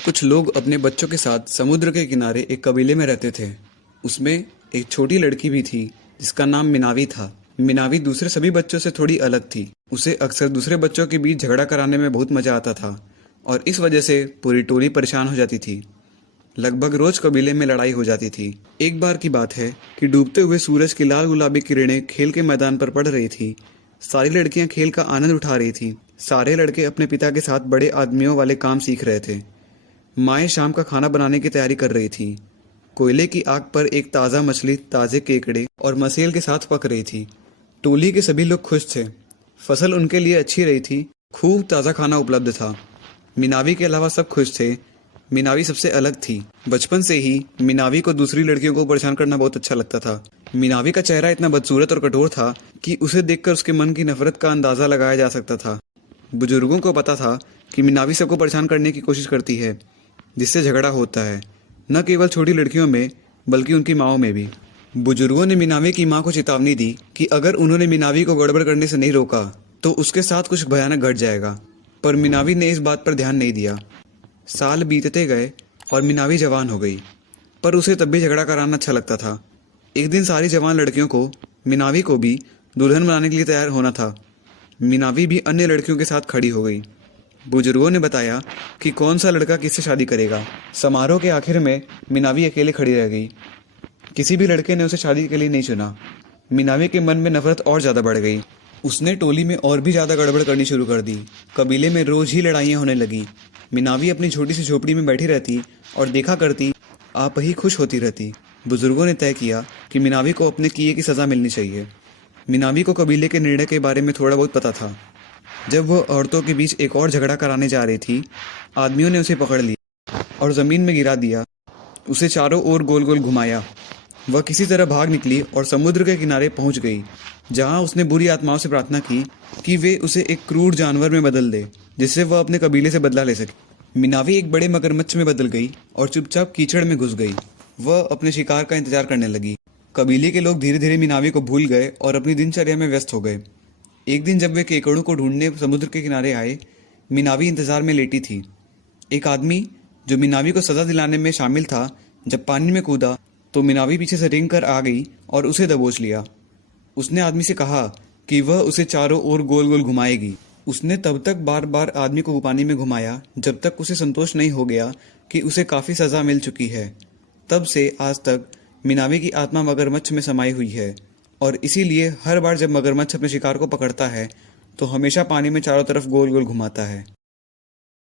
कुछ लोग अपने बच्चों के साथ समुद्र के किनारे एक कबीले में रहते थे। उसमें एक छोटी लड़की भी थी जिसका नाम मिनावी था। मिनावी दूसरे सभी बच्चों से थोड़ी अलग थी। उसे अक्सर दूसरे बच्चों के बीच झगड़ा कराने में बहुत मजा आता था और इस वजह से पूरी टोली परेशान हो जाती थी। लगभग रोज कबीले में लड़ाई हो जाती थी। एक बार की बात है कि डूबते हुए सूरज की लाल गुलाबी किरणें खेल के मैदान पर पड़ रही थी। सारी लड़कियां खेल का आनंद उठा रही थी। सारे लड़के अपने पिता के साथ बड़े आदमियों वाले काम सीख रहे थे। माएँ शाम का खाना बनाने की तैयारी कर रही थी। कोयले की आग पर एक ताज़ा मछली ताज़े केकड़े और मसेल के साथ पक रही थी। टोली के सभी लोग खुश थे। फसल उनके लिए अच्छी रही थी। खूब ताज़ा खाना उपलब्ध था। मिनावी के अलावा सब खुश थे। मिनावी सबसे अलग थी। बचपन से ही मिनावी को दूसरी लड़कियों को परेशान करना बहुत अच्छा लगता था। मिनावी का चेहरा इतना बदसूरत और कठोर था कि उसे देखकर उसके मन की नफरत का अंदाज़ा लगाया जा सकता था। बुजुर्गों को पता था कि मिनावी सबको परेशान करने की कोशिश करती है, जिससे झगड़ा होता है, न केवल छोटी लड़कियों में बल्कि उनकी माँओं में भी। बुजुर्गों ने मिनावी की माँ को चेतावनी दी कि अगर उन्होंने मिनावी को गड़बड़ करने से नहीं रोका तो उसके साथ कुछ भयानक घट जाएगा। पर मिनावी ने इस बात पर ध्यान नहीं दिया। साल बीतते गए और मिनावी जवान हो गई, पर उसे तब भी झगड़ा कराना अच्छा लगता था। एक दिन सारी जवान लड़कियों को, मिनावी को भी दुल्हन बनाने के लिए तैयार होना था। मिनावी भी अन्य लड़कियों के साथ खड़ी हो गई। बुजुर्गों ने बताया कि कौन सा लड़का किससे शादी करेगा। समारोह के आखिर में मिनावी अकेले खड़ी रह गई। किसी भी लड़के ने उसे शादी के लिए नहीं चुना। मिनावी के मन में नफरत और ज़्यादा बढ़ गई। उसने टोली में और भी ज़्यादा गड़बड़ करनी शुरू कर दी। कबीले में रोज ही लड़ाइयाँ होने लगी। मिनावी अपनी छोटी सी झोपड़ी में बैठी रहती और देखा करती, आप ही खुश होती रहती। बुजुर्गों ने तय किया कि मिनावी को अपने किए की सज़ा मिलनी चाहिए। मिनावी को कबीले के निर्णय के बारे में थोड़ा बहुत पता था। जब वह औरतों के बीच एक और झगड़ा कराने जा रही थी, आदमियों ने उसे पकड़ लिया और ज़मीन में गिरा दिया। उसे चारों ओर गोल गोल घुमाया। वह किसी तरह भाग निकली और समुद्र के किनारे पहुंच गई, जहां उसने बुरी आत्माओं से प्रार्थना की कि वे उसे एक क्रूर जानवर में बदल दे, जिससे वह अपने कबीले से बदला ले सके। मिनावी एक बड़े मगरमच्छ में बदल गई और चुपचाप कीचड़ में घुस गई। वह अपने शिकार का इंतजार करने लगी। कबीले के लोग धीरे धीरे मिनावी को भूल गए और अपनी दिनचर्या में व्यस्त हो गए। एक दिन जब वे केकड़ों को ढूंढने समुद्र के किनारे आए, मिनावी इंतजार में लेटी थी। एक आदमी जो मिनावी को सजा दिलाने में शामिल था, जब पानी में कूदा तो मिनावी पीछे से रेंग कर आ गई और उसे दबोच लिया। उसने आदमी से कहा कि वह उसे चारों ओर गोल गोल घुमाएगी। उसने तब तक बार बार आदमी को पानी में घुमाया जब तक उसे संतोष नहीं हो गया कि उसे काफ़ी सज़ा मिल चुकी है। तब से आज तक मिनावी की आत्मा मगरमच्छ में समाई हुई है और इसीलिए हर बार जब मगरमच्छ अपने शिकार को पकड़ता है तो हमेशा पानी में चारों तरफ गोल गोल घुमाता है।